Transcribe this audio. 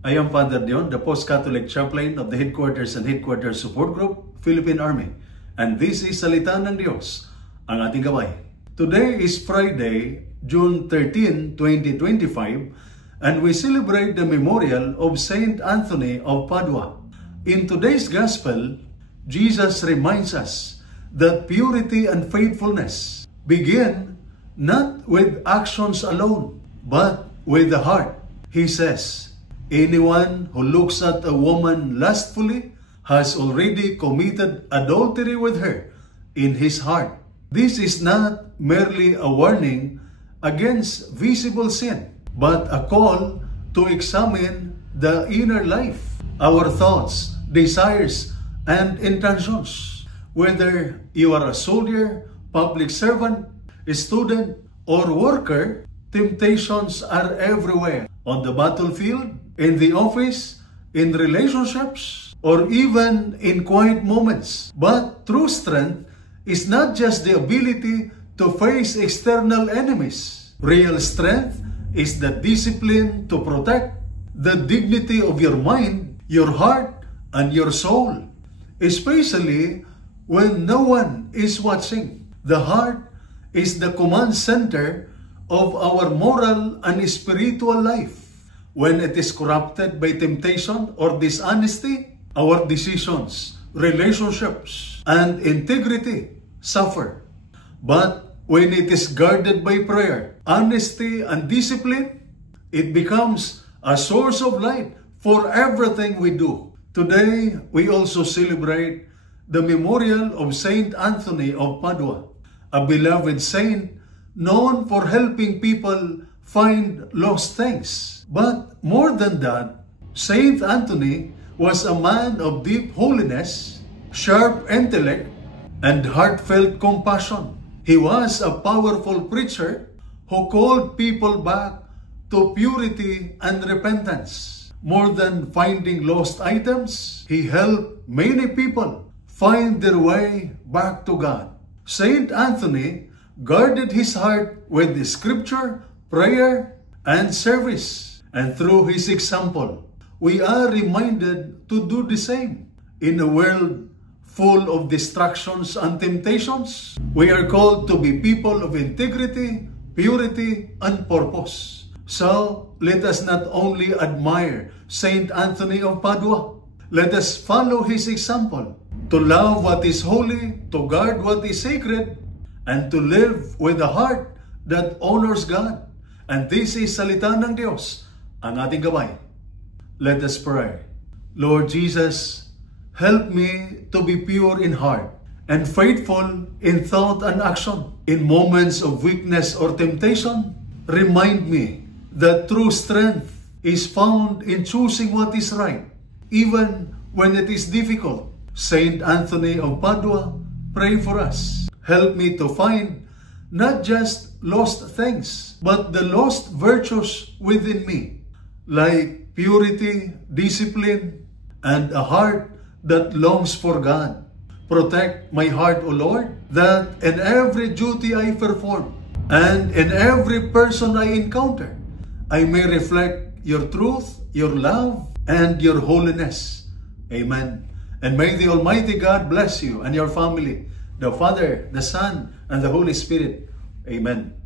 I am Father Dion, the Post-Catholic Chaplain of the Headquarters and Headquarters Support Group, Philippine Army. And this is Salita ng Diyos, ang ating gabay. Today is Friday, June 13, 2025, and we celebrate the memorial of Saint Anthony of Padua. In today's Gospel, Jesus reminds us that purity and faithfulness begin not with actions alone, but with the heart. He says, anyone who looks at a woman lustfully has already committed adultery with her in his heart. This is not merely a warning against visible sin, but a call to examine the inner life, our thoughts, desires, and intentions. Whether you are a soldier, public servant, student, or worker, temptations are everywhere. On the battlefield, in the office, in relationships, or even in quiet moments. But true strength is not just the ability to face external enemies. Real strength is the discipline to protect the dignity of your mind, your heart, and your soul. Especially when no one is watching. The heart is the command center of our moral and spiritual life. When it is corrupted by temptation or dishonesty, our decisions, relationships, and integrity suffer. But when it is guarded by prayer, honesty, and discipline, it becomes a source of light for everything we do. Today, we also celebrate the memorial of Saint Anthony of Padua, a beloved saint known for helping people find lost things. But more than that, Saint Anthony was a man of deep holiness, sharp intellect, and heartfelt compassion. He was a powerful preacher who called people back to purity and repentance. More than finding lost items, he helped many people find their way back to God. Saint Anthony guarded his heart with the scripture, prayer, and service. And through his example, we are reminded to do the same. In a world full of distractions and temptations, we are called to be people of integrity, purity, and purpose. So, let us not only admire Saint Anthony of Padua, let us follow his example to love what is holy, to guard what is sacred, and to live with a heart that honors God. And this is Salita ng Diyos, ang ating gabay. Let us pray. Lord Jesus, help me to be pure in heart and faithful in thought and action. In moments of weakness or temptation, remind me that true strength is found in choosing what is right, even when it is difficult. Saint Anthony of Padua, pray for us. Help me to find not just lost things, but the lost virtues within me, like purity, discipline, and a heart that longs for God. Protect my heart, O Lord, that in every duty I perform, and in every person I encounter, I may reflect your truth, your love, and your holiness. Amen. And may the Almighty God bless you and your family, the Father, the Son, and the Holy Spirit. Amen.